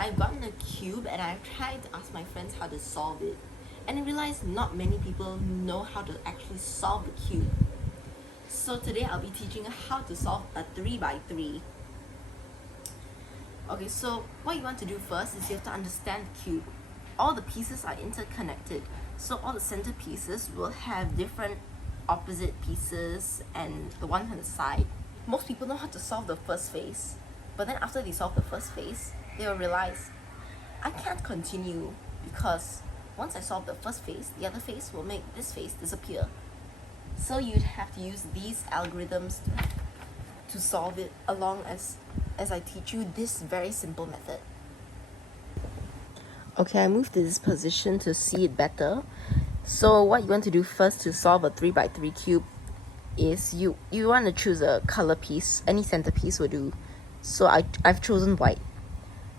I've gotten a cube and I've tried to ask my friends how to solve it. And I realized not many people know how to actually solve the cube. So today I'll be teaching how to solve a 3x3. Okay, so what you want to do first is you have to understand the cube. All the pieces are interconnected. So all the center pieces will have different opposite pieces and the one on the side. Most people know how to solve the first phase, but then after they solve the first phase, they will realize, I can't continue because once I solve the first phase, the other phase will make this phase disappear. So you'd have to use these algorithms to solve it along as I teach you this very simple method. Okay, I moved to this position to see it better. So what you want to do first to solve a 3x3 cube is you want to choose a color piece. Any center piece will do. So I've chosen white.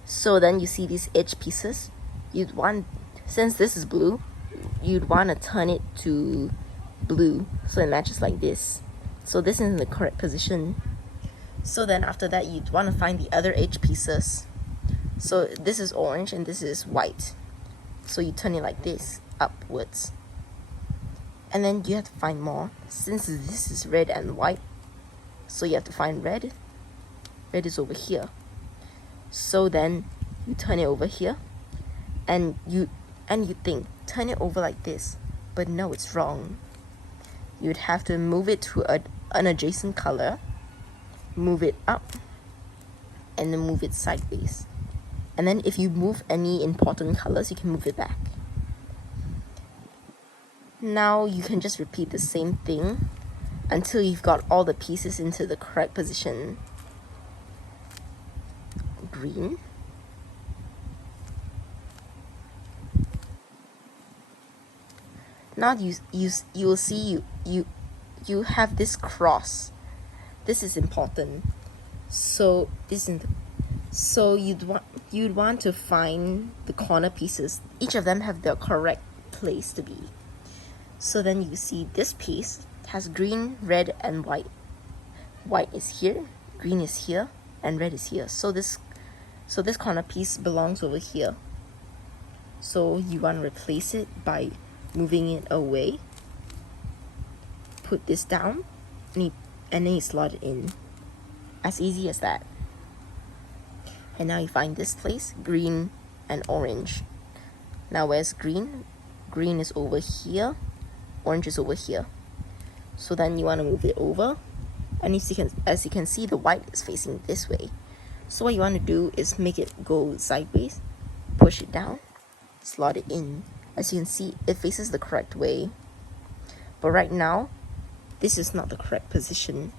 So then you see these edge pieces. You'd want, since this is blue, you'd want to turn it to blue so it matches like this. So this is in the correct position. So then after that, you'd want to find the other edge pieces. So this is orange and this is white. So you turn it like this, upwards. And then you have to find more. Since this is red and white, so you have to find red. Red is over here. So then you turn it over here, and you think, turn it over like this. But no, it's wrong. You'd have to move it to an adjacent color, move it up, and then move it sideways. And then if you move any important colors, you can move it back. Now you can just repeat the same thing until you've got all the pieces into the correct position. Green. Now you will see you have this cross. This is important. So you'd want to find the corner pieces. Each of them have their correct place to be. So then you see this piece has green, red, and white. White is here, green is here, and red is here. So this corner piece belongs over here. So you want to replace it by moving it away. Put this down, and then you slot it in. As easy as that. And now you find this place, green and orange. Now where's green? Green is over here, orange is over here. So then you want to move it over, and as you can see, the white is facing this way. So what you want to do is make it go sideways, push it down, slot it in. As you can see, it faces the correct way. But right now, this is not the correct position.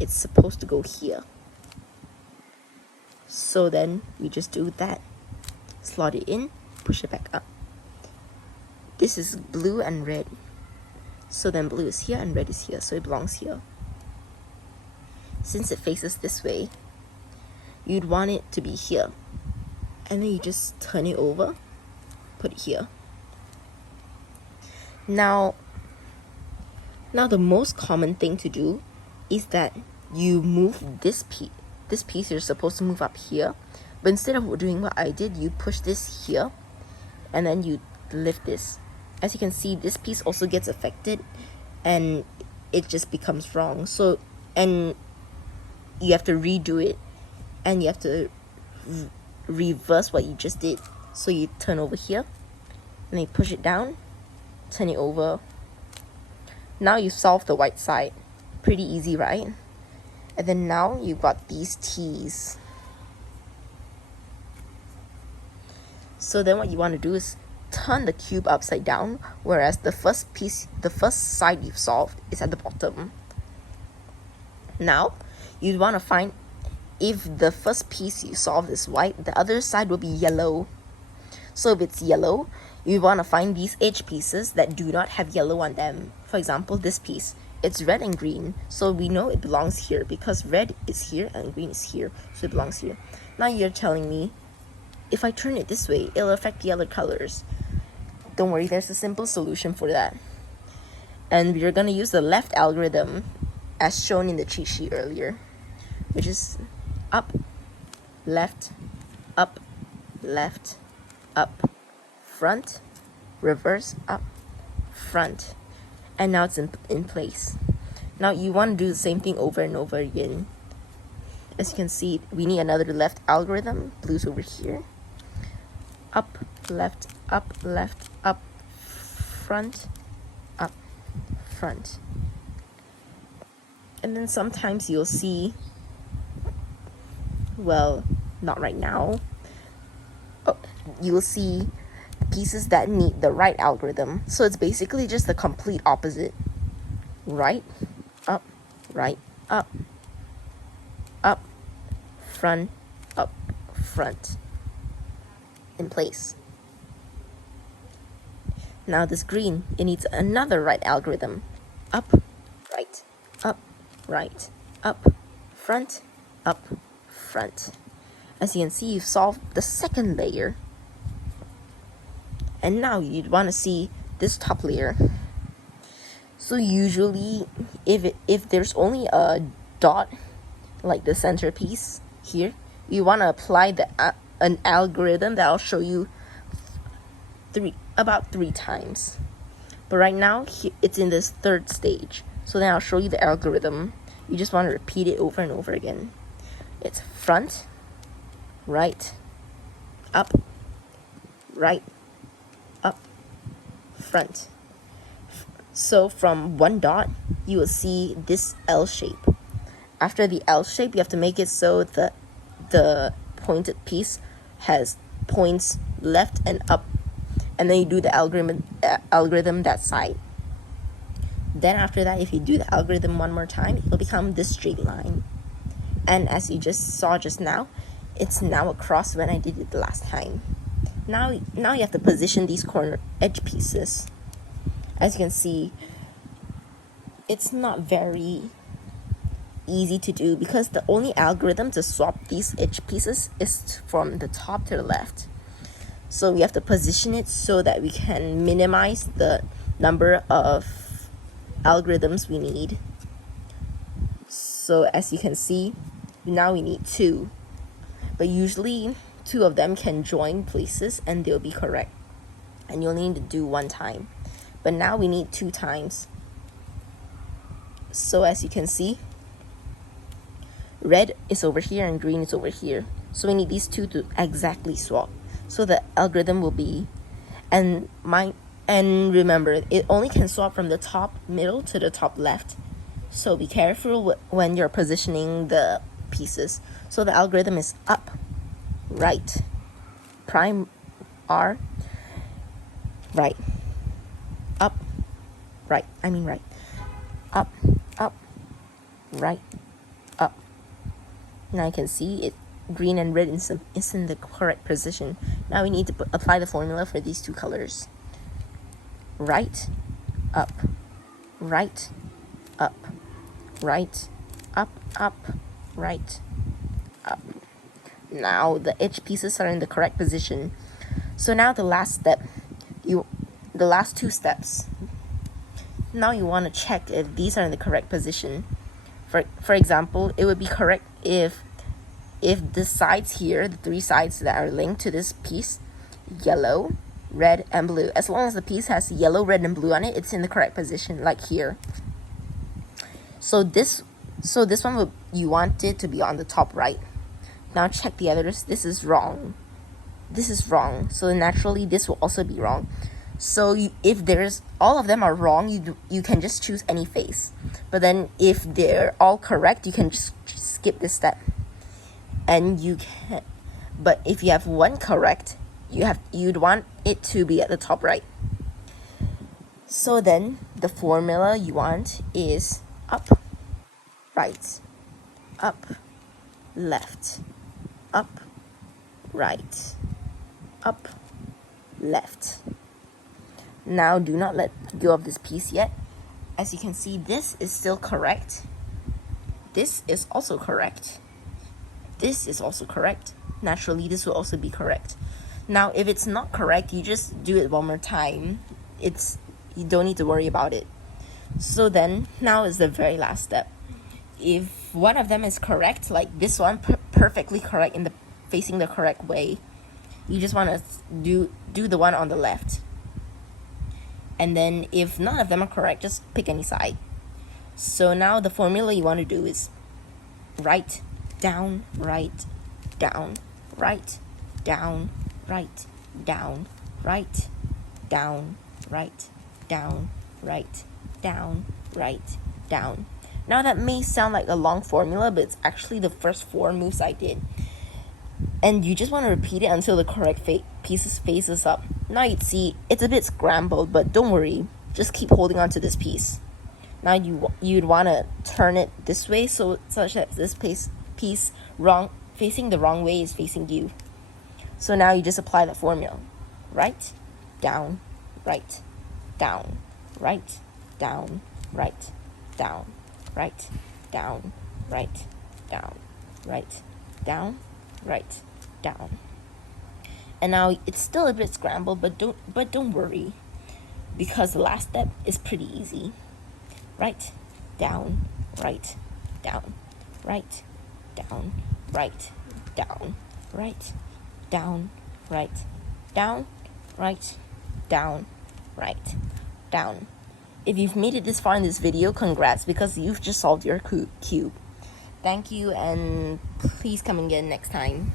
It's supposed to go here. So then you just do that. Slot it in, push it back up. This is blue and red. So then blue is here and red is here, so it belongs here. Since it faces this way, you'd want it to be here. And then you just turn it over, put it here. Now the most common thing to do is that you move this piece. This piece you're supposed to move up here, but instead of doing what I did, you push this here, and then you lift this. As you can see, this piece also gets affected, and it just becomes wrong. So, and you have to redo it, and you have to reverse what you just did. So you turn over here, and then you push it down, turn it over. Now you solve the white side. Pretty easy, right? And then now you've got these T's. So then what you want to do is turn the cube upside down, whereas the first side you've solved is at the bottom. Now you'd want to find, if the first piece you solved is white, the other side will be yellow. So if it's yellow, you want to find these edge pieces that do not have yellow on them. For example, this piece. It's red and green, so we know it belongs here because red is here and green is here, so it belongs here. Now you're telling me, if I turn it this way, it'll affect the other colors. Don't worry, there's a simple solution for that. And we're going to use the left algorithm as shown in the cheat sheet earlier, which is up, left, up, left, up, front, reverse, up, front. And now it's in place. Now you want to do the same thing over and over again. As you can see, we need another left algorithm. Blue's over here. Up, left, up, front, up, front. And then sometimes you'll see, well, not right now, you'll see pieces that need the right algorithm. So it's basically just the complete opposite. Right, up, up, front, up, front, in place. Now this green, it needs another right algorithm. Up, right, up, front, up, front. As you can see, you've solved the second layer. And now you'd want to see this top layer. So usually, if there's only a dot, like the centerpiece here, you want to apply an algorithm that I'll show you about three times. But right now, it's in this third stage. So then I'll show you the algorithm. You just want to repeat it over and over again. It's front, right, up, front. So from one dot, you will see this L shape. After the L shape, you have to make it so that the pointed piece has points left and up. And then you do the algorithm that side. Then after that, if you do the algorithm one more time, it'll become this straight line. And as you just saw just now, it's now across when I did it the last time. Now you have to position these corner edge pieces. As you can see, it's not very easy to do because the only algorithm to swap these edge pieces is from the top to the left. So we have to position it so that we can minimize the number of algorithms we need. So as you can see, now we need two. But usually two of them can join places and they'll be correct. And you'll need to do one time. But now we need two times. So as you can see, red is over here and green is over here. So we need these two to exactly swap. So the algorithm will be, and remember, it only can swap from the top middle to the top left. So be careful when you're positioning the pieces. So the algorithm is up, right, prime R, right, up, right, up, right, up. Now you can see it, green and red is in the correct position. Now we need to apply the formula for these two colors. Right, up, right, up, right, up, right, up. Now the edge pieces are in the correct position. So now the last step, the last two steps. Now you want to check if these are in the correct position. For example, it would be correct if the sides here, the three sides that are linked to this piece, yellow, red, and blue. As long as the piece has yellow, red, and blue on it, it's in the correct position, like here. So this one you want it to be on the top right. Now check the others. This is wrong. This is wrong. So naturally, this will also be wrong. So if all of them are wrong, you can just choose any face. But then if they're all correct, you can just skip this step. And you can, but if you have one correct, you'd want it to be at the top right. So then the formula you want is up, right, up, left, up, right, up, left. Now do not let go of this piece yet. As you can see, this is still correct. This is also correct. This is also correct. Naturally, this will also be correct. Now, if it's not correct, you just do it one more time. You don't need to worry about it. So then, now is the very last step. If one of them is correct, like this one, perfectly correct facing the correct way, you just want to do the one on the left. And then if none of them are correct, just pick any side. So now the formula you want to do is right, down, right, down, right, down, right, down, right, down, right, down, right, down, right, down. Now that may sound like a long formula, but it's actually the first 4 moves I did. And you just want to repeat it until the correct pieces faces up. Now you'd see it's a bit scrambled, but don't worry, just keep holding on to this piece. Now you'd want to turn it this way such that this piece facing the wrong way is facing you. So now you just apply the formula. Right, down, right, down, right, down, right, down, right, down, right, down, right, down, right, down. And now it's still a bit scrambled, but don't worry, because the last step is pretty easy. Right, down, right, down, right, down, right, down, right, down, right, down, right, down, right, down. If you've made it this far in this video, congrats, because you've just solved your cube. Thank you, and please come again next time.